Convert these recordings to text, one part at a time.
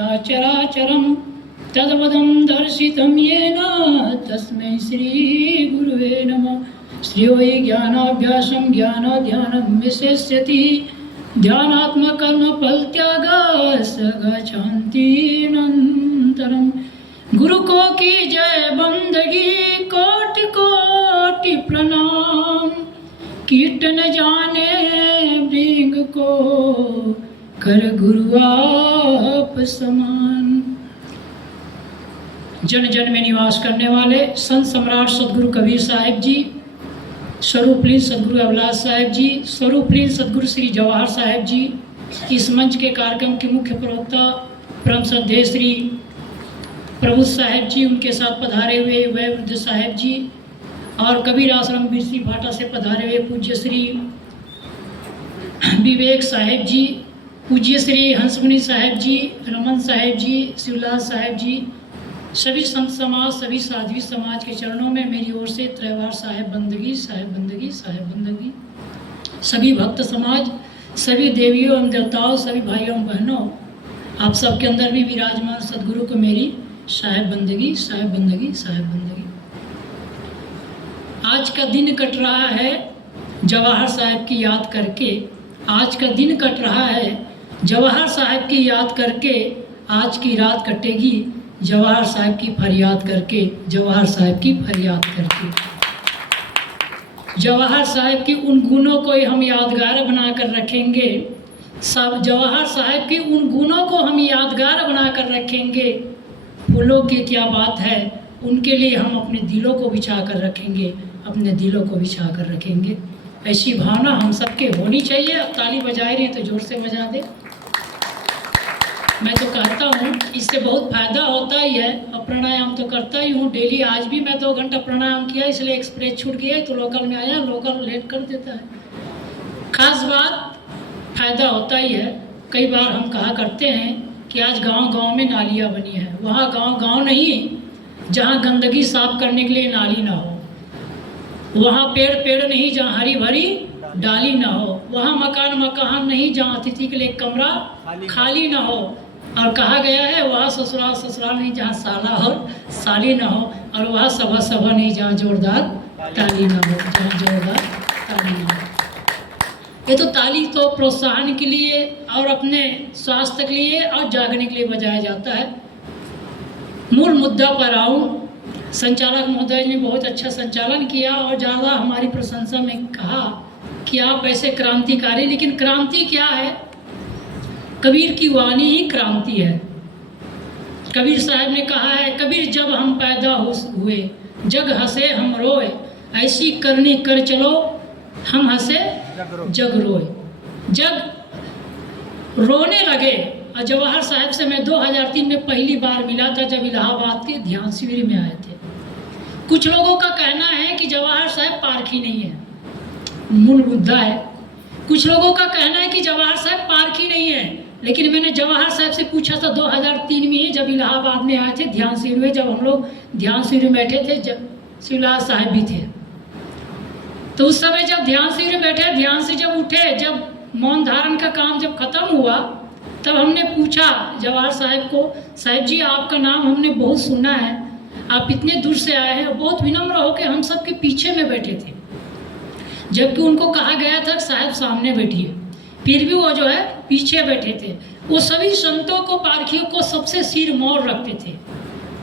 मया चराचरं तद्वदं दर्शितं येन तस्मै श्रीगुरुवे नमः। श्रियो हि ज्ञानाभ्यासं ज्ञानाध्यानं विशेष्यति ध्यानात्मकर्मफलत्यागः स गच्छन्ति अनन्तरम्। गुरु को की जय बंदगी कोटि कोटि प्रणाम। कीर्तन जाने मृग को कर गुरु आप समान। जन जन में निवास करने वाले संत सम्राट सदगुरु कबीर साहिब जी, स्वरूपलीन सदगुरु अभिलाष साहिब जी, स्वरूपलीन सदगुरु श्री जवाहर साहिब जी, इस मंच के कार्यक्रम के मुख्य प्रवक्ता परम श्रद्धेय श्री प्रभु साहिब जी, उनके साथ पधारे हुए वैवृद्ध साहिब जी और कबीर आश्रम बिरसी भाटा से पधारे हुए पूज्य श्री विवेक साहिब जी, पूज्य श्री हंसमुनि साहिब जी, रमन साहिब जी, शिवलाल साहिब जी, सभी संत समाज, सभी साध्वी समाज के चरणों में मेरी ओर से त्रैवार साहेब बंदगी, साहेब बंदगी, साहेब बंदगी। सभी भक्त समाज, सभी देवियों एवं देवताओं, सभी भाइयों बहनों, आप सबके अंदर भी विराजमान सदगुरु को मेरी साहेब बंदगी, साहेब बंदगी, साहेब बंदगी। आज का दिन कट रहा है जवाहर साहब की याद करके, आज का दिन कट रहा है जवाहर साहब की याद करके, आज की रात कटेगी जवाहर साहब की फरियाद करके, जवाहर साहब की फरियाद करके। जवाहर साहब की उन गुणों को हम यादगार बनाकर रखेंगे, सब जवाहर साहब की उन गुणों को हम यादगार बनाकर रखेंगे। फूलों की क्या बात है, उनके लिए हम अपने दिलों को बिछा कर रखेंगे, अपने दिलों को बिछा कर रखेंगे। ऐसी भावना हम सबके होनी चाहिए। अब ताली बजाए रही तो जोर से बजा दे। मैं तो कहता हूँ इससे बहुत फ़ायदा होता ही है, और प्राणायाम तो करता ही हूँ डेली। आज भी मैं 2 घंटा प्राणायाम किया, इसलिए एक्सप्रेस छूट गया तो लोकल में आया, लोकल लेट कर देता है। खास बात फ़ायदा होता ही है। कई बार हम कहा करते हैं कि आज गांव-गांव में नालियाँ बनी हैं, वहाँ गांव-गांव नहीं जहाँ गंदगी साफ करने के लिए नाली ना हो, वहाँ पेड़ नहीं जहाँ हरी भरी डाली ना हो, वहाँ मकान नहीं जहाँ अतिथि के लिए कमरा खाली ना हो, और कहा गया है वहाँ ससुराल नहीं जहाँ साला और साली ना हो, और वहाँ सभा नहीं जहाँ जोरदार ताली ना हो, जहाँ जोरदार ताली ना हो। ये तो ताली तो प्रोत्साहन के लिए और अपने स्वास्थ्य के लिए और जागने के लिए बजाया जाता है। मूल मुद्दा पर आऊँ। संचालक महोदय ने बहुत अच्छा संचालन किया और ज़्यादा हमारी प्रशंसा में कहा कि आप ऐसे क्रांतिकारी, लेकिन क्रांति क्या है? कबीर की वाणी ही क्रांति है। कबीर साहब ने कहा है, कबीर जब हम पैदा हुए जग हंसे हम रोए, ऐसी करनी कर चलो हम हंसे जग रोए। जग रोने लगे। और जवाहर साहब से मैं 2003 में पहली बार मिला था, जब इलाहाबाद के ध्यान शिविर में आए थे। कुछ लोगों का कहना है कि जवाहर साहब पारखी नहीं है, मूल मुद्दा है। कुछ लोगों का कहना है कि जवाहर साहब पारखी नहीं है, लेकिन मैंने जवाहर साहब से पूछा था 2003 में ही, जब इलाहाबाद में आए थे ध्यान शिविर में, जब हम लोग ध्यान शिविर में बैठे थे, जब शिवलाल साहब भी थे, तो उस समय जब ध्यान शिविर में बैठे, ध्यान से जब उठे, जब मौन धारण का काम जब खत्म हुआ, तब हमने पूछा जवाहर साहब को, साहब जी आपका नाम हमने बहुत सुना है, आप इतने दूर से आए हैं, बहुत विनम्र होकर हम सब के पीछे में बैठे थे, जबकि उनको कहा गया था साहब सामने बैठिए, फिर भी वो जो है पीछे बैठे थे। वो सभी संतों को, पारखियों को सबसे सिर मोड़ रखते थे।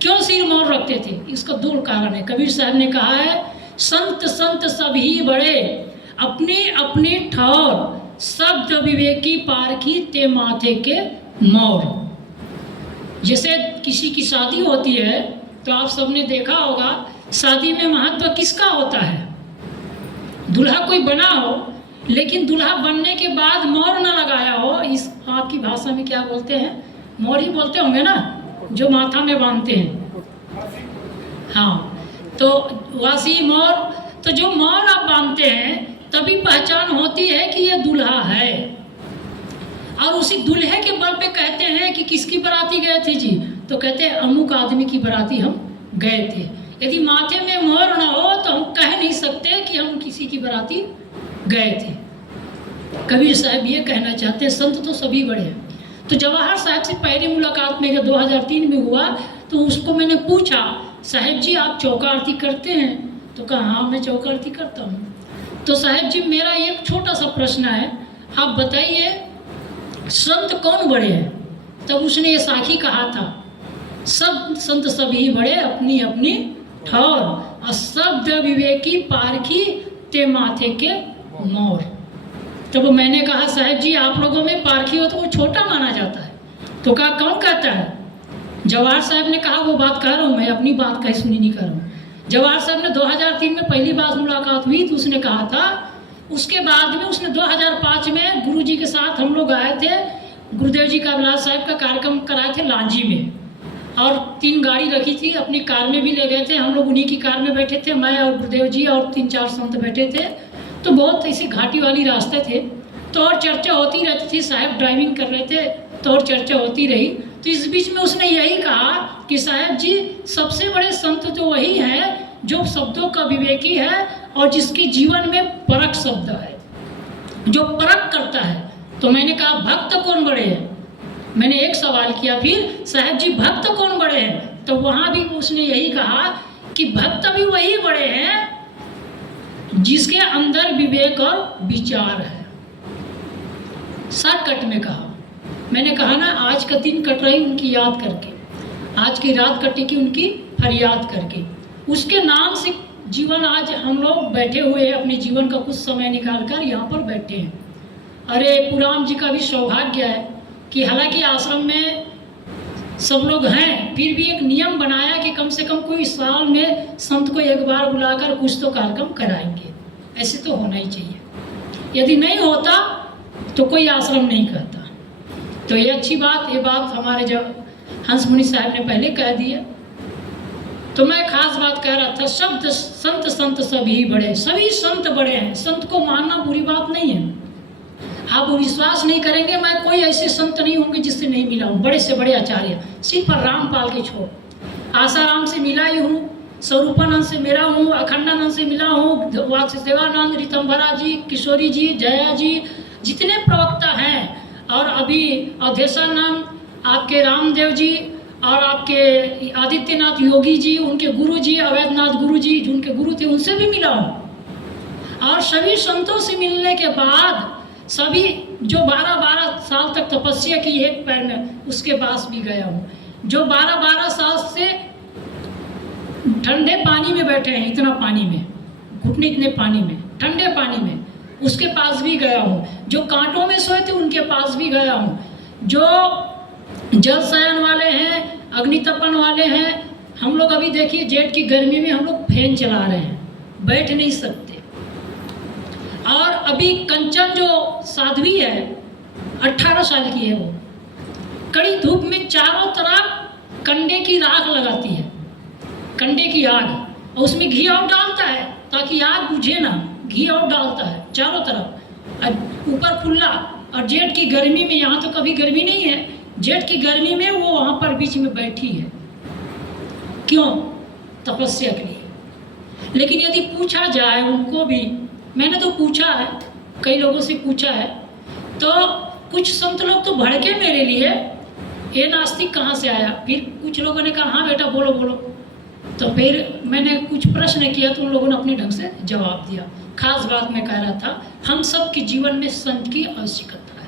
क्यों सिर मोड़ रखते थे? इसका 2 कारण है। कबीर साहब ने कहा है, संत सभी बड़े अपने अपने ठौर, शब्द विवेकी पारखी ते माथे के मोर। जैसे किसी की शादी होती है तो आप सबने देखा होगा, शादी में महत्व किसका होता है? दूल्हा कोई बना हो, लेकिन दूल्हा बनने के बाद मोर ना लगाया हो। इस आपकी भाषा में क्या बोलते हैं? मोर ही बोलते होंगे ना, जो माथा में बांधते हैं। हाँ, तो वासी मोर, तो जो मोर आप बांधते हैं तभी पहचान होती है कि ये दूल्हा है। और उसी दूल्हे के बल पे कहते हैं कि किसकी बराती गए थे जी, तो कहते हैं अमुक आदमी की बराती हम गए थे। यदि माथे में मोहर ना हो तो हम कह नहीं सकते कि हम किसी की बराती गए थे। कबीर साहब ये कहना चाहते हैं, संत तो सभी बड़े हैं। तो जवाहर साहब से पहली मुलाकात मेरे 2003 में हुआ, तो उसको मैंने पूछा, साहब जी आप चौका आरती करते हैं? तो कहा हाँ मैं चौका आरती करता हूँ। तो साहब जी मेरा एक छोटा सा प्रश्न है, आप बताइए संत कौन बड़े हैं? तब उसने ये साखी कहा था, सब संत सभी बड़े अपनी अपनी ठौर, और शब्द विवेकी पारखी ते माथे के मोर। तब तो मैंने कहा साहब जी आप लोगों में पारखी हो तो वो छोटा माना जाता है। तो कहा कौन कहता है? जवाहर साहब ने कहा वो बात कह रहा हूँ मैं, अपनी बात कहीं सुनी नहीं कर रहा हूँ। जवाहर साहब ने 2003 में पहली बार मुलाकात हुई तो उसने कहा था, उसके बाद में उसने 2005 में गुरुजी के साथ हम लोग आए थे, गुरुदेव जी का विलास साहब का कार्यक्रम कराए थे लांजी में, और 3 गाड़ी रखी थी, अपनी कार में भी ले गए थे हम लोग, उन्हीं की कार में बैठे थे, मैं और गुरुदेव जी और 3-4 संत बैठे थे। तो बहुत ऐसी घाटी वाली रास्ते थे, तो और चर्चा होती रहती थी, साहब ड्राइविंग कर रहे थे तो और चर्चा होती रही। तो इस बीच में उसने यही कहा कि साहब जी सबसे बड़े संत तो वही है जो शब्दों का विवेकी है और जिसके जीवन में परख शब्द है, जो परख करता है। तो मैंने कहा भक्त कौन बड़े हैं? मैंने एक सवाल किया, फिर साहब जी भक्त कौन बड़े हैं? तो वहाँ भी उसने यही कहा कि भक्त भी वही बड़े हैं जिसके अंदर विवेक और विचार है। शॉर्टकट में कहा, मैंने कहा ना आज का दिन कट रही उनकी याद करके, आज की रात कटेगी उनकी फरियाद करके, उसके नाम से जीवन आज हम लोग बैठे हुए हैं, अपने जीवन का कुछ समय निकाल कर यहाँ पर बैठे हैं। अरे पुराम जी का भी सौभाग्य है कि हालांकि आश्रम में सब लोग हैं, फिर भी एक नियम बनाया कि कम से कम कोई साल में संत को एक बार बुलाकर कुछ तो कार्यक्रम कराएंगे। ऐसे तो होना ही चाहिए, यदि नहीं होता तो कोई आश्रम नहीं करता। तो ये अच्छी बात, ये बात हमारे जब हंस मुनि साहब ने पहले कह दिया। तो मैं खास बात कह रहा था, शब्द संत संत सभी बड़े, सभी संत बड़े हैं। संत को मानना बुरी बात नहीं है, आप विश्वास नहीं करेंगे, मैं कोई ऐसे संत नहीं होंगे जिससे नहीं मिला हूँ। बड़े से बड़े आचार्य सिर्फ रामपाल के छोड़, आसाराम से मिला ही हूँ, स्वरूपानंद से मिला हूँ, अखंडानंद से मिला हूँ, वासुदेवानंद, रीतम्भरा जी, किशोरी जी, जया जी, जितने प्रवक्ता हैं, और अभी अवधेशानंद, आपके रामदेव जी और आपके आदित्यनाथ योगी जी, उनके गुरु जी अवैधनाथ गुरु जी जिनके गुरु थे, उनसे भी मिला हूँ। और सभी संतों से मिलने के बाद सभी जो 12-12 साल तक तपस्या की एक पैर में, उसके पास भी गया हूँ। जो 12-12 साल से ठंडे पानी में बैठे हैं, इतना पानी में, घुटने इतने पानी में, ठंडे पानी में, उसके पास भी गया हूँ। जो कांटों में सोए थे उनके पास भी गया हूँ। जो जल शयन वाले हैं, अग्नितपन वाले हैं, हम लोग अभी देखिए जेठ की गर्मी में हम लोग फैन चला रहे हैं, बैठ नहीं सकते। और अभी कंचन जो साध्वी है 18 साल की है, वो कड़ी धूप में चारों तरफ कंडे की राख लगाती है, कंडे की आग, और उसमें घी और डालता है ताकि आग बुझे ना, घी और डालता है चारों तरफ, ऊपर खुला। और जेठ की गर्मी में, यहाँ तो कभी गर्मी नहीं है, जेठ की गर्मी में वो वहाँ पर बीच में बैठी है, क्यों? तपस्या के लिए। लेकिन यदि पूछा जाए उनको भी, मैंने तो पूछा है, कई लोगों से पूछा है, तो कुछ संत लोग तो भड़के मेरे लिए, ये नास्तिक कहाँ से आया? फिर कुछ लोगों ने कहा हाँ बेटा बोलो बोलो। तो फिर मैंने कुछ प्रश्न किया तो उन लोगों ने अपने ढंग से जवाब दिया। खास बात मैं कह रहा था, हम सब के जीवन में संत की आवश्यकता है,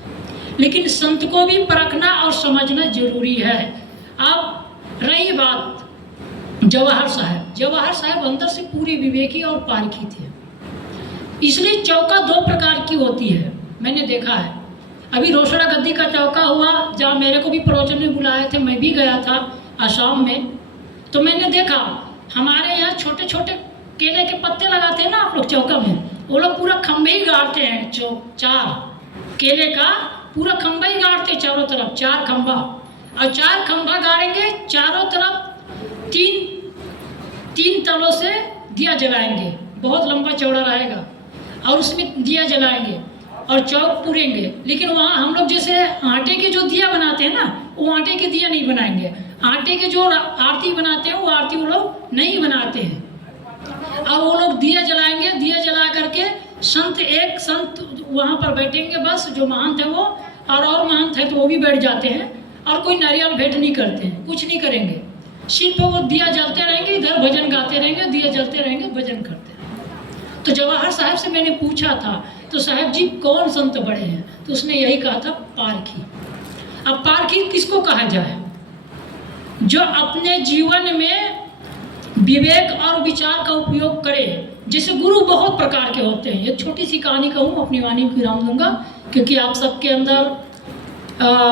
लेकिन संत को भी परखना और समझना जरूरी है। अब रही बात जवाहर साहब अंदर से पूरे विवेकी और पारखी थे, इसलिए चौका 2 प्रकार की होती है, मैंने देखा है। अभी रोसड़ा गद्दी का चौका हुआ, जहाँ मेरे को भी प्रवचन में बुलाए थे, मैं भी गया था आसाम में। तो मैंने देखा हमारे यहाँ छोटे छोटे केले के पत्ते लगाते हैं ना आप लोग चौका में, वो लोग पूरा खंभे ही गाड़ते हैं, 4 केले का पूरा खंभा ही गाड़ते हैं चारों तरफ, 4 खंभा, और 4 खंभा गाड़ेंगे, चारों तरफ 3 तलों से दिया जलाएंगे, बहुत लंबा चौड़ा रहेगा, और उसमें दिया जलाएंगे और चौक पूरेंगे। लेकिन वहाँ हम लोग जैसे आटे के जो दिया बनाते हैं ना, वो आटे के दिया नहीं बनाएंगे, आटे के जो आरती बनाते हैं वो आरती वो लोग नहीं बनाते हैं, और वो लोग दिया जलाएंगे। दिया जला करके संत वहाँ पर बैठेंगे, बस जो महंत है वो, और महंत है तो वो भी बैठ जाते हैं और कोई नारियल भेंट नहीं करते हैं, कुछ नहीं करेंगे, सिर्फ वो दिया जलते रहेंगे, इधर भजन गाते रहेंगे, दिया जलते रहेंगे, भजन करते रहेंगे। तो जवाहर साहब से मैंने पूछा था, तो साहब जी कौन संत बड़े हैं? तो उसने यही कहा था, पारखी। अब पारखी किसको कहा जाए? जो अपने जीवन में विवेक और विचार का उपयोग करे। जैसे गुरु बहुत प्रकार के होते हैं। एक छोटी सी कहानी कहूँ, अपनी वाणी को विराम दूंगा, क्योंकि आप सबके अंदर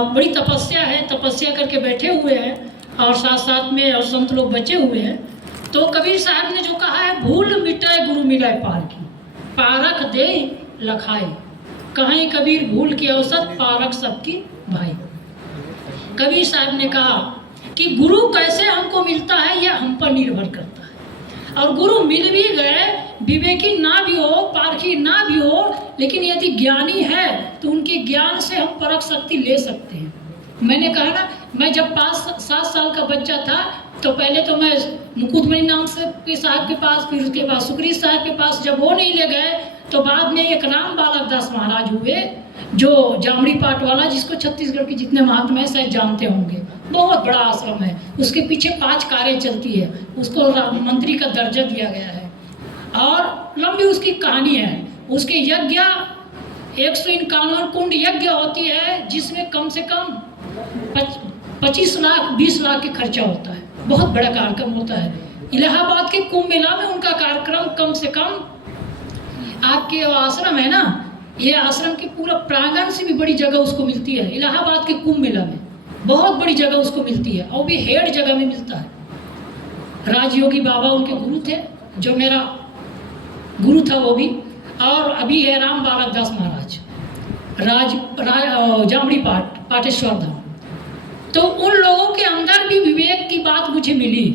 बड़ी तपस्या है, तपस्या करके बैठे हुए हैं और साथ साथ में और संत लोग बचे हुए हैं। तो कबीर साहब ने जो कहा है, भूल मिटाए गुरु मिलाए पारखी, पारख दे लखाई, कहीं कबीर भूल के औसत पारख सबकी भाई। कबीर साहब ने कहा कि गुरु कैसे हमको मिलता है यह हम पर निर्भर करता है। और गुरु मिल भी गए, विवेकी ना भी हो, पारखी ना भी हो, लेकिन यदि ज्ञानी है तो उनके ज्ञान से हम परख शक्ति ले सकते हैं। मैंने कहा ना, मैं जब 5-7 साल का बच्चा था तो पहले तो मैं मुकुटमणि नाम से के साहब के पास, फिर उसके बाद सुखरीत साहब के पास, जब वो नहीं ले गए तो बाद में एक राम बालक दास महाराज हुए, जो जामड़ी पाट वाला, जिसको छत्तीसगढ़ के जितने महात्मा हैं शायद जानते होंगे। बहुत बड़ा आश्रम है, उसके पीछे 5 कारें चलती है, उसको मंत्री का दर्जा दिया गया है और लंबी उसकी कहानी है। उसके यज्ञ 151 कुंड यज्ञ होती है, जिसमें कम से कम 25 लाख 20 लाख के खर्चा होता है। बहुत बड़ा कार्यक्रम होता है। इलाहाबाद के कुंभ मेला में उनका कार्यक्रम कम से कम, आपके आश्रम है ना, ये आश्रम के पूरा प्रांगण से भी बड़ी जगह उसको मिलती है। इलाहाबाद के कुंभ मेला में बहुत बड़ी जगह उसको मिलती है, और भी हेड जगह में मिलता है। राजयोगी बाबा उनके गुरु थे, जो मेरा गुरु था वो भी, और अभी है राम बालक दास महाराज, जामड़ी पाटेश्वर धाम। तो उन लोगों के अंदर भी विवेक की बात मुझे मिली।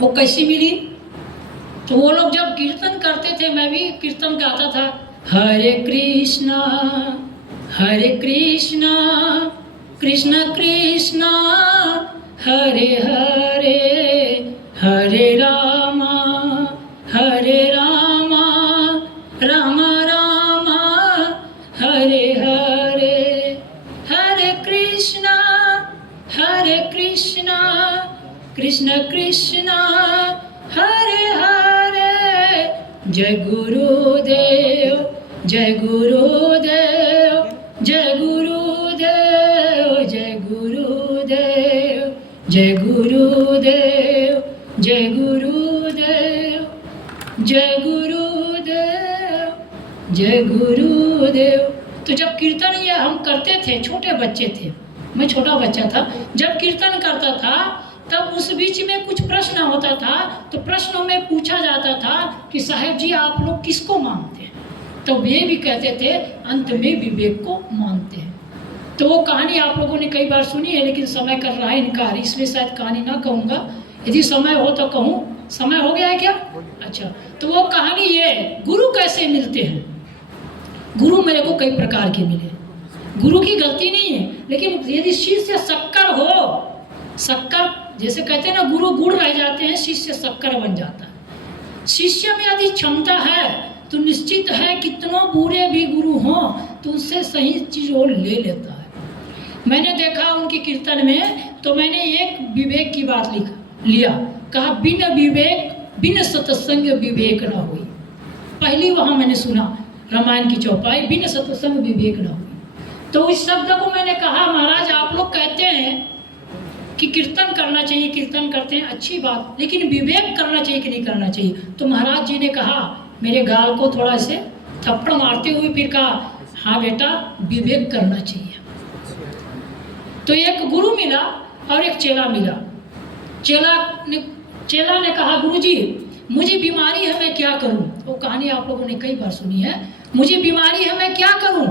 वो कैसी मिली? तो वो लोग जब कीर्तन करते थे, मैं भी कीर्तन गाता था, हरे कृष्णा कृष्ण कृष्णा हरे हरे, हरे रामा राम राम हरे हरे, हरे कृष्णा कृष्ण कृष्ण हरे हरे, जय गुरुदेव जय गुरुदेव जय गुरुदेव जय गुरुदेव जय गुरुदेव जय गुरुदेव जय गुरुदेव जय गुरुदेव। तो जब कीर्तन ये हम करते थे, छोटे बच्चे थे, मैं छोटा बच्चा था, जब कीर्तन करता था तब उस बीच में कुछ प्रश्न होता था। तो प्रश्नों में पूछा जाता था कि साहब जी आप लोग किसको मानते हैं? तो वे भी कहते थे अंत में विवेक को मानते हैं। तो वो कहानी आप लोगों ने कई बार सुनी है, लेकिन समय कर रहा है इनकार, इसलिए शायद कहानी ना कहूँगा। यदि समय हो तो कहूँ। समय हो गया है क्या? अच्छा, तो वो कहानी ये, गुरु कैसे मिलते हैं। गुरु मेरे को कई प्रकार के मिले, गुरु की गलती नहीं है, लेकिन यदि शिष्य शक्कर हो, शक्कर जैसे कहते हैं ना, गुरु गुड़ रह जाते हैं, शिष्य शक्कर बन जाता है। शिष्य में यदि क्षमता है तो निश्चित है कितनों बुरे भी गुरु हों तो उससे सही चीज़ वो ले लेता है। मैंने देखा उनके कीर्तन में, तो मैंने एक विवेक की बात लिया, कहा बिन विवेक बिन सत्संग विवेक न हुई। पहली वहाँ मैंने सुना रामायण की चौपाई, बिन सत्संग विवेक न हुई। तो इस शब्द को मैंने कहा, महाराज आप लोग कहते हैं कि कीर्तन करना चाहिए, कीर्तन करते हैं अच्छी बात, लेकिन विवेक करना चाहिए कि नहीं करना चाहिए? तो महाराज जी ने कहा, मेरे गाल को थोड़ा ऐसे थप्पड़ मारते हुए फिर कहा, हाँ बेटा विवेक करना चाहिए। तो एक गुरु मिला और एक चेला मिला। चेला ने कहा, गुरुजी मुझे बीमारी है, मैं क्या करूं? वो कहानी आप लोगों ने कई बार सुनी है, मुझे बीमारी है मैं क्या करूं?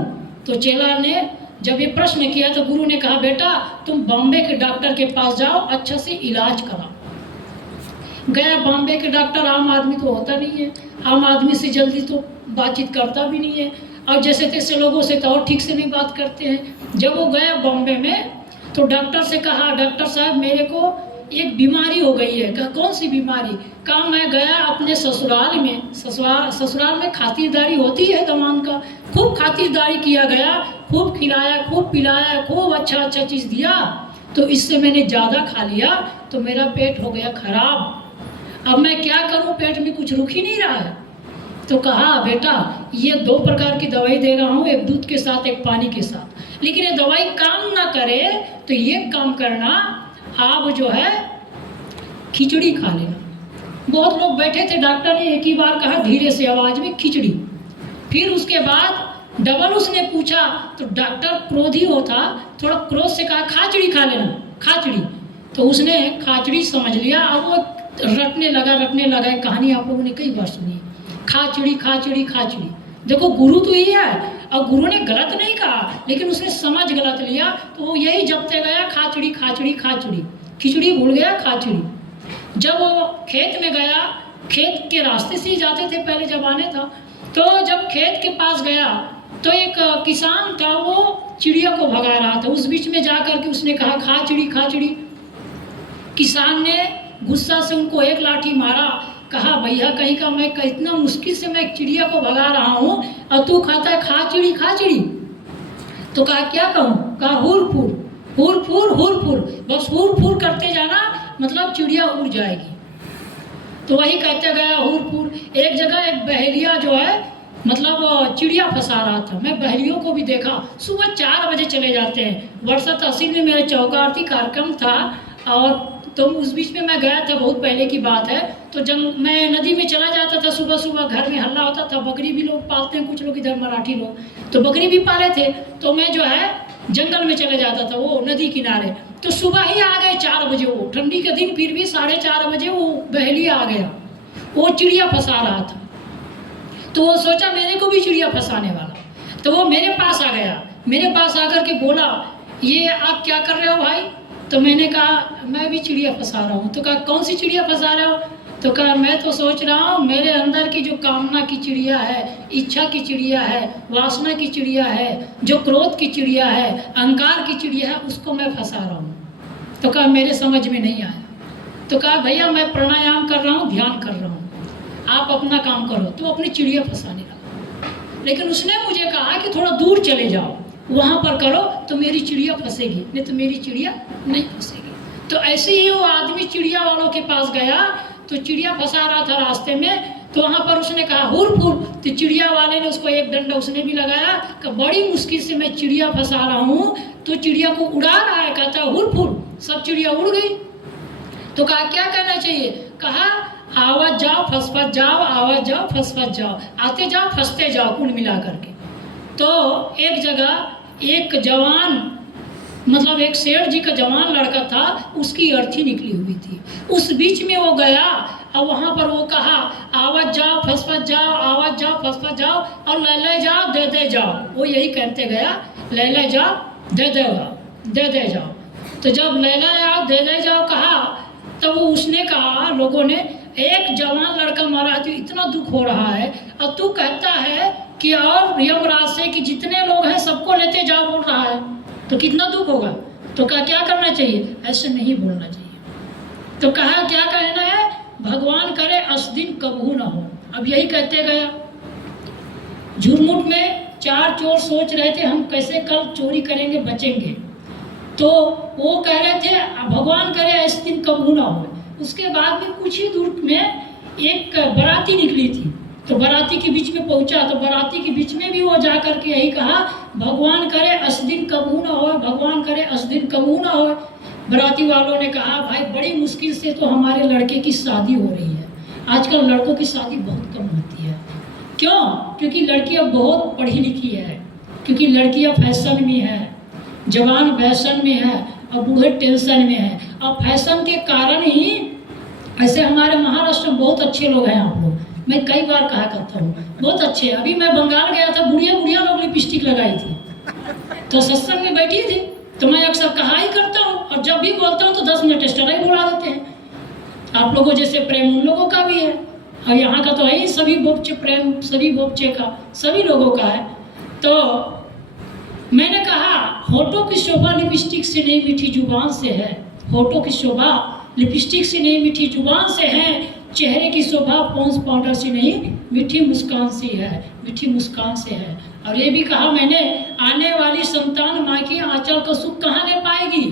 तो चेला ने जब ये प्रश्न किया तो गुरु ने कहा, बेटा तुम बॉम्बे के डॉक्टर के पास जाओ, अच्छा से इलाज कराओ। गया बॉम्बे के डॉक्टर, आम आदमी तो होता नहीं है, आम आदमी से जल्दी तो बातचीत करता भी नहीं है, और जैसे तैसे लोगों से तो और ठीक से नहीं बात करते हैं। जब वो गया बॉम्बे में तो डॉक्टर से कहा, डॉक्टर साहब मेरे को एक बीमारी हो गई है। कहा कौन सी बीमारी? कहा मैं गया अपने ससुराल में, ससुराल में खातिरदारी होती है दामाद का, खूब खातिरदारी किया गया, खूब खिलाया, खूब पिलाया, खूब अच्छा अच्छा चीज़ दिया, तो इससे मैंने ज़्यादा खा लिया तो मेरा पेट हो गया खराब। अब मैं क्या करूं, पेट में कुछ रुक ही नहीं रहा है। तो कहा बेटा ये 2 प्रकार की दवाई दे रहा हूं, एक दूध के साथ एक पानी के साथ, लेकिन ये दवाई काम ना करे तो ये काम करना, आप जो है खिचड़ी खा लेना। बहुत लोग बैठे थे, डॉक्टर ने एक ही बार कहा धीरे से आवाज़ में खिचड़ी, फिर उसके बाद डबल उसने पूछा तो डॉक्टर क्रोधी होता, थोड़ा क्रोध से कहा खाचड़ी खा लेना, खाचड़ी। तो उसने खाचड़ी समझ लिया, अब वो रटने लगा। कहानी आप लोगों ने कई बार सुनी, खाचड़ी खाचड़ी खाचड़ी। देखो गुरु तो यही है, और गुरु ने गलत नहीं कहा, लेकिन उसने समझ गलत लिया, तो वो यही जपते गया खाचड़ी खाचड़ी खाचड़ी, खिचड़ी भूल गया खाचड़ी। जब वो खेत में गया, खेत के रास्ते से ही जाते थे पहले जमाने था, तो जब खेत के पास गया तो एक किसान था, वो चिड़िया को भगा रहा था। उस बीच में जाकर के उसने कहा खाचड़ी खाचड़ी। किसान ने गुस्सा से उनको एक लाठी मारा, कहा भैया कहीं का, मैं इतना मुश्किल से मैं एक चिड़िया को भगा रहा हूँ और तू खाता है खाचड़ी खाचड़ी। तो कहा क्या कहूँ? कहा हुर फूर, बस हुर फूर करते जाना, मतलब चिड़िया उड़ जाएगी। तो वही कहते गया हुर फूर। एक जगह एक बहेलिया जो है, मतलब चिड़िया फंसा रहा था। मैं बहेलियों को भी देखा, सुबह 4 बजे चले जाते हैं। वर्षा तहसील में मेरे चौका आरती कार्यक्रम था, और तो उस बीच में मैं गया था, बहुत पहले की बात है। तो जब मैं नदी में चला जाता था सुबह सुबह, घर में हल्ला होता था, बकरी भी लोग पालते हैं कुछ लोग इधर मराठी लोग, तो बकरी भी पाले थे, तो मैं जो है जंगल में चले जाता था, वो नदी किनारे। तो सुबह ही आ गए 4 बजे, वो ठंडी के दिन, फिर भी 4:30 बजे वो बहेलिया आ गया, वो चिड़िया फंसा रहा था। तो वो सोचा मेरे को भी चिड़िया फंसाने वाला, तो वो मेरे पास आ गया। मेरे पास आकर के बोला ये आप क्या कर रहे हो भाई? तो मैंने कहा मैं भी चिड़िया फंसा रहा हूँ। तो कहा कौन सी चिड़िया फंसा रहे हो? तो कहा मैं तो सोच रहा हूँ मेरे अंदर की जो कामना की चिड़िया है, इच्छा की चिड़िया है, वासना की चिड़िया है, जो क्रोध की चिड़िया है, अहंकार की चिड़िया है, उसको मैं फंसा रहा हूँ। तो कहा मेरे समझ में नहीं आया। तो कहा भैया मैं प्राणायाम कर रहा हूँ, ध्यान कर रहा हूँ, आप अपना काम करो। तो अपनी चिड़िया फंसाने लगा। लेकिन उसने मुझे कहा कि थोड़ा दूर चले जाओ, वहाँ पर करो तो मेरी चिड़िया फंसेगी, नहीं तो मेरी चिड़िया नहीं फंसेगी। तो ऐसे ही वो आदमी चिड़िया वालों के पास गया, तो चिड़िया फंसा रहा था रास्ते में, तो वहाँ पर उसने कहा हुर फुर। तो चिड़िया वाले ने उसको एक डंडा उसने भी लगाया कि बड़ी मुश्किल से मैं चिड़िया फंसा रहा हूँ, तो चिड़िया को उड़ा रहा है, कहता हुर फुर, सब चिड़िया उड़ गई। तो कहा क्या करना चाहिए? कहा आवाज जाओ फंस जाओ, आवाज जाओ फंस जाओ, आते जाओ फंसते जाओ, कुल मिला करके। तो एक जगह एक जवान, मतलब एक सेठ जी का जवान लड़का था, उसकी अर्थी निकली हुई थी। उस बीच में वो गया और वहाँ पर वो कहा आवाज जाओ फंस जाओ, आवाज जाओ फंस जाओ, और ले जाओ दे जाओ। वो यही कहते गया, ले जाओ दे जाओ। तो जब ले जाओ दे जाओ कहा, तब तो उसने कहा, लोगों ने, एक जवान लड़का मारा है तो इतना दुख हो रहा है, और तू कहता है कि और यमराज से कि जितने लोग हैं सबको लेते जाओ बोल रहा है, तो कितना दुख होगा। तो कहा क्या करना चाहिए? ऐसे नहीं बोलना चाहिए। तो कहा क्या कहना है? भगवान करे अस दिन कबू ना हो। अब यही कहते गया। झुरमुट में 4 चोर सोच रहे थे हम कैसे कल चोरी करेंगे बचेंगे, तो वो कह रहे थे भगवान करे ऐसे दिन कबू ना हो। उसके बाद में कुछ ही दूर में एक बाराती निकली थी, तो बाराती के बीच में पहुंचा, तो बाराती के बीच में भी वो जा कर के यही कहा भगवान करे अस दिन कबू ना हो, भगवान करे अस दिन कबू ना हो। बाराती वालों ने कहा भाई बड़ी मुश्किल से तो हमारे लड़के की शादी हो रही है। आजकल लड़कों की शादी बहुत कम होती है। क्यों? क्योंकि लड़कियां बहुत पढ़ी लिखी है, क्योंकि लड़कियां फैशन में है, जवान फैशन में है और बूढ़े टेंशन में है। और फैशन के कारण ही ऐसे हमारे महाराष्ट्र में बहुत अच्छे लोग हैं। आप लोग, मैं कई बार कहा करता हूँ बहुत अच्छे। अभी मैं बंगाल गया था, बुढ़िया लोग लिपस्टिक लगाई थी, तो सत्संग में बैठी थी, तो मैं अक्सर कहा ही करता हूँ, और जब भी बोलता हूँ तो 10 मिनट एक्स्ट्रा ही बुला देते हैं। आप लोगों जैसे प्रेम उन लोगों का भी है, और यहाँ का तो है ही, सभी बोपचे प्रेम, सभी बोपचे का, सभी लोगों का है। तो मैंने कहा होठों की शोभा लिपस्टिक से नहीं मीठी जुबान से है। होठों की शोभा लिपस्टिक से नहीं मीठी जुबान से है, चेहरे की शोभा पॉन्स पाउडर से नहीं मीठी मुस्कान से है, मीठी मुस्कान से है। और ये भी कहा मैंने, आने वाली संतान माँ की आंचल का सुख कहाँ ले पाएगी,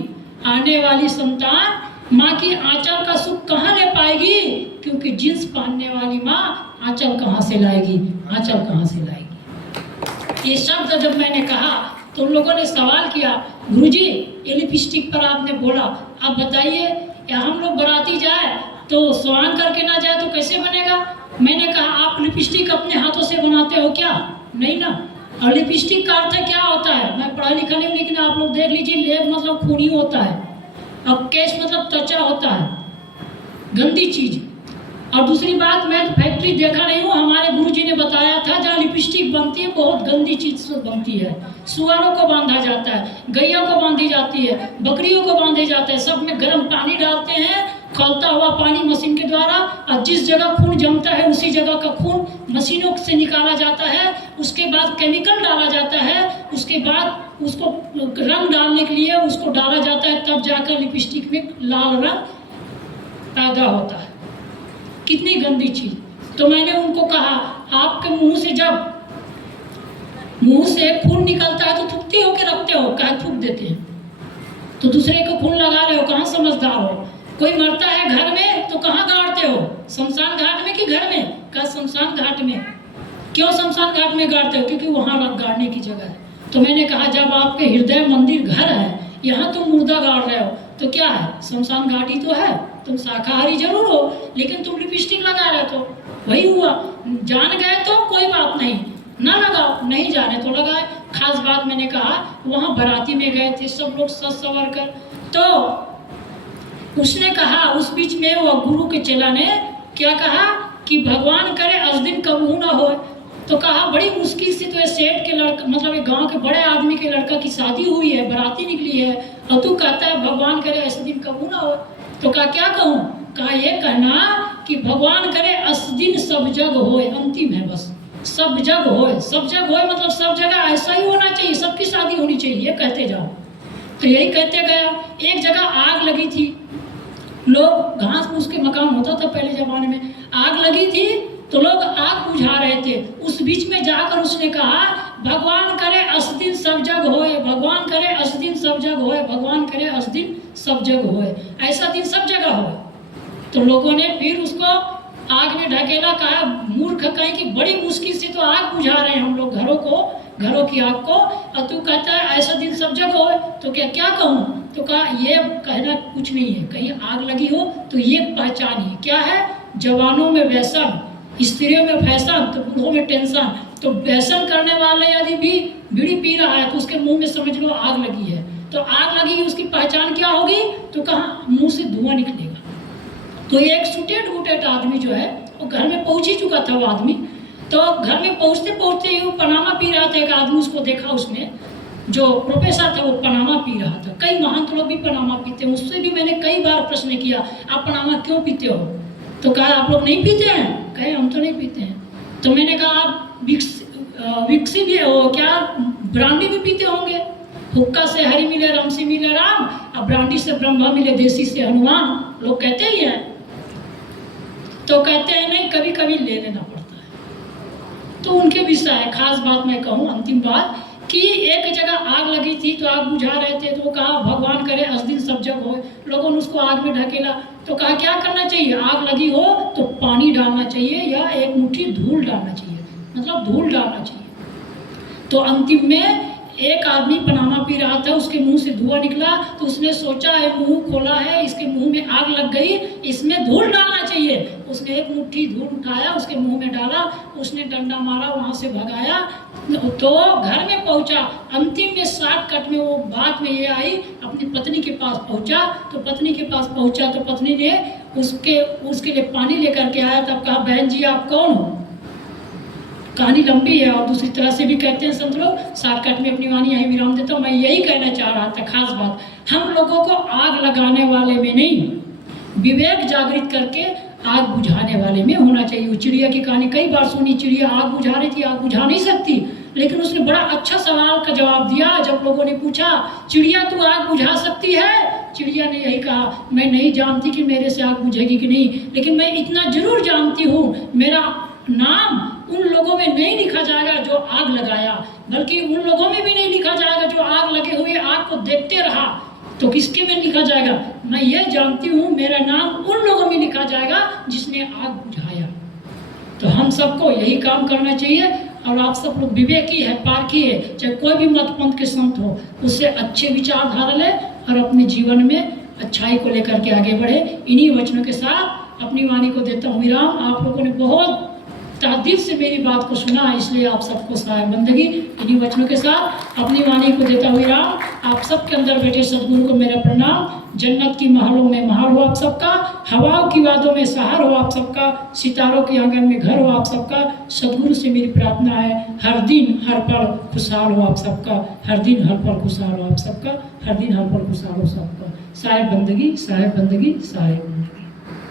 आने वाली संतान माँ की आंचल का सुख कहाँ ले पाएगी, क्योंकि जींस पहनने वाली माँ आंचल कहाँ से लाएगी, आंचल कहाँ से लाएगी। ये शब्द जब मैंने कहा तो उन लोगों ने सवाल किया, गुरुजी ये लिपस्टिक पर आपने बोला, आप बताइए या हम लोग बाराती जाए तो स्वांग करके ना जाए तो कैसे बनेगा। मैंने कहा आप लिपस्टिक अपने हाथों से बनाते हो क्या, नहीं ना। और लिपस्टिक का अर्थ क्या होता है, मैं पढ़ा लिखा नहीं हूँ लेकिन आप लोग देख लीजिए, लेब मतलब खूनी होता है, अब केश मतलब त्वचा होता है, गंदी चीज। और दूसरी बात, मैं फैक्ट्री देखा नहीं हूँ, हमारे गुरुजी ने बताया था जहाँ लिपस्टिक बनती है बहुत गंदी चीज से बनती है, सुअरों को बांधा जाता है, गैया को बांधी जाती है, बकरियों को बांधे जाते हैं, सब में गर्म पानी डालते हैं, खौलता हुआ पानी मशीन के द्वारा, और जिस जगह खून जमता है उसी जगह का खून मशीनों से निकाला जाता है, उसके बाद केमिकल डाला जाता है, उसके बाद उसको रंग डालने के लिए उसको डाला जाता है, तब जाकर लिपस्टिक में लाल रंग पैदा होता है। कितनी गंदी चीज। तो मैंने उनको कहा आपके मुंह से जब मुंह से खून निकलता है तो थूकते हो के रखते हो, कहाँ थूक देते हैं, तो दूसरे को खून लगा रहे हो, कहाँ समझदार हो। कोई मरता है घर में तो कहाँ गाड़ते हो, शमशान घाट में कि घर में, कहा शमशान घाट में। क्यों शमशान घाट में गाड़ते हो, क्योंकि वहाँ गाड़ने की जगह है। तो मैंने कहा जब आपके हृदय मंदिर घर है, यहाँ तुम मुर्दा गाड़ रहे हो तो क्या है, शमशान घाट ही तो है। तुम शाकाहारी जरूर हो लेकिन तुम लिपस्टिक लगा रहे, तो वही हुआ। जान गए तो कोई बात नहीं, ना लगाओ, नहीं जाने तो लगाए। खास बात मैंने कहा, वहाँ बाराती में गए थे सब लोग सज संवर कर, तो उसने कहा, उस बीच में वो गुरु के चेला ने क्या कहा कि भगवान करे आज दिन कबू ना हो। तो कहा बड़ी मुश्किल से तो ये सेठ के लड़का, मतलब ये गांव के बड़े आदमी के लड़का की शादी हुई है, बाराती निकली है, और तू कहता है भगवान करे ऐसे दिन कबू ना हो। तो कहा क्या कहूँ, कहा ये कहना कि भगवान करे अस दिन सब जग होए, अंतिम है बस, सब जग होए। सब जग होए मतलब सब जगह ऐसा ही होना चाहिए, सबकी शादी होनी चाहिए, कहते जाओ। तो यही कहते गया। एक जगह आग लगी थी, लोग घास फूस के मकान होता था पहले जमाने में, आग लगी थी तो लोग आग बुझा रहे थे। उस बीच में जाकर उसने कहा भगवान करे अस दिन सब जग होए, भगवान करे अस दिन सब जग होए, भगवान करे अस दिन सब जग होए, ऐसा दिन सब जगह हो। तो लोगों ने फिर उसको आग में ढकेला, कहा मूर्ख कहीं की बड़ी मुश्किल से तो आग बुझा रहे हैं हम लोग घरों की आग को, और तू कहता है ऐसा दिन सब जगह हो। तो क्या कहूँ। तो कहा ये कहना कुछ नहीं है, कहीं आग लगी हो तो ये पहचानिए क्या है, जवानों में व्यसन, स्त्रियों में फैशन, तो बूढ़ों में टेंशन। तो व्यसन करने वाला यदि भी बीड़ी पी रहा है तो उसके मुंह में समझ लो आग लगी है। तो आग लगी, उसकी पहचान क्या होगी, तो कहाँ मुंह से धुआं निकलेगा। तो एक सुटेड वुटेड आदमी जो है वो घर में पहुंच ही चुका था वो आदमी। तो घर में पहुंचते पहुंचते ही वो पनामा पी रहा था। एक आदमी उसको देखा, उसने जो प्रोफेसर था वो पनामा पी रहा था। कई महंत लोग भी पनामा पीते हैं, उससे भी मैंने कई बार प्रश्न किया आप पनामा क्यों पीते हो। तो कहा आप लोग नहीं पीते हैं, कहे हम तो नहीं पीते हैं। तो मैंने कहा आप विक्सी भी हो क्या, ब्रांडी भी पीते होंगे। हुक्का से हरि मिले राम से मिले राम, और ब्रांडी से ब्रह्मा मिले देसी से हनुमान, लोग कहते ही हैं। तो कहते हैं नहीं, कभी कभी ले लेना पड़ता है। तो उनके विषय है। खास बात मैं कहूँ, अंतिम बात, कि एक जगह आग लगी थी तो आग बुझा रहे थे, तो वो कहा भगवान करे अस दिन सब जग हो। लोगों ने उसको आग में ढकेला। तो कहा क्या करना चाहिए, आग लगी हो तो पानी डालना चाहिए या एक मुट्ठी धूल डालना चाहिए, मतलब धूल डालना चाहिए। तो अंतिम में एक आदमी पनामा पी रहा था, उसके मुंह से धुआं निकला। तो उसने सोचा है मुंह खोला है, इसके मुंह में आग लग गई, इसमें धूल डालना चाहिए। उसने एक मुट्ठी धूल उठाया, उसके मुंह में डाला, उसने डंडा मारा, वहाँ से भगाया। तो घर में पहुंचा। अंतिम में शॉर्टकट में वो बात में ये आई, अपनी पत्नी के पास पहुंचा। तो पत्नी के पास पहुंचा तो पत्नी ने उसके लिए पानी लेकर के आया। तब कहा बहन जी आप कौन हो। कहानी लंबी है और दूसरी तरह से भी कहते हैं संत लोग। शॉर्टकट में अपनी वाणी यहीं विराम देता हूँ। मैं यही कहना चाह रहा था, खास बात, हम लोगों को आग लगाने वाले में नहीं, विवेक जागृत करके आग बुझाने वाले में होना चाहिए। वो चिड़िया की कहानी कई बार सुनी, चिड़िया आग बुझा रही थी, आग बुझा नहीं सकती, लेकिन उसने बड़ा अच्छा सवाल का जवाब दिया। जब लोगों ने पूछा चिड़िया तू आग बुझा सकती है, चिड़िया ने यही कहा, मैं नहीं जानती कि मेरे से आग बुझेगी कि नहीं, लेकिन मैं इतना जरूर जानती हूँ, मेरा नाम उन लोगों में नहीं लिखा जाएगा जो आग लगाया, बल्कि उन लोगों में भी नहीं लिखा जाएगा जो आग लगे हुए आग को देखते रहा। तो किसके में लिखा जाएगा? मैं ये जानती हूँ मेरा नाम उन लोगों में लिखा जाएगा जिसने आग बुझाया। तो हम सबको यही काम करना चाहिए। और आप सब लोग विवेकी है, पारखी है, चाहे कोई भी मत पंथ के संत हो, उससे अच्छे विचारधारा ले और अपने जीवन में अच्छाई को लेकर के आगे बढ़े। इन्हीं वचनों के साथ अपनी वाणी को देता हूँ विराम। आप लोगों ने बहुत तादिल से मेरी बात को सुना, इसलिए आप सबको सहाय बंदगी। इन्हीं वचनों के साथ अपनी वाणी को देता हुए राम, आप सबके अंदर बैठे सदगुरु को मेरा प्रणाम। जन्नत की महलों में महल हो आप सबका, हवाओं की वादों में सहार हो आप सबका, सितारों के आंगन में घर हो आप सबका। सदगुरु से मेरी प्रार्थना है, हर दिन हर पल खुशहाल हो आप सबका, हर दिन हर पल खुशहाल हो आप सबका, हर दिन हर पल खुशहाल हो सबका। साहेब बंदगी, साहेब बंदगी, साहेब बंदगी।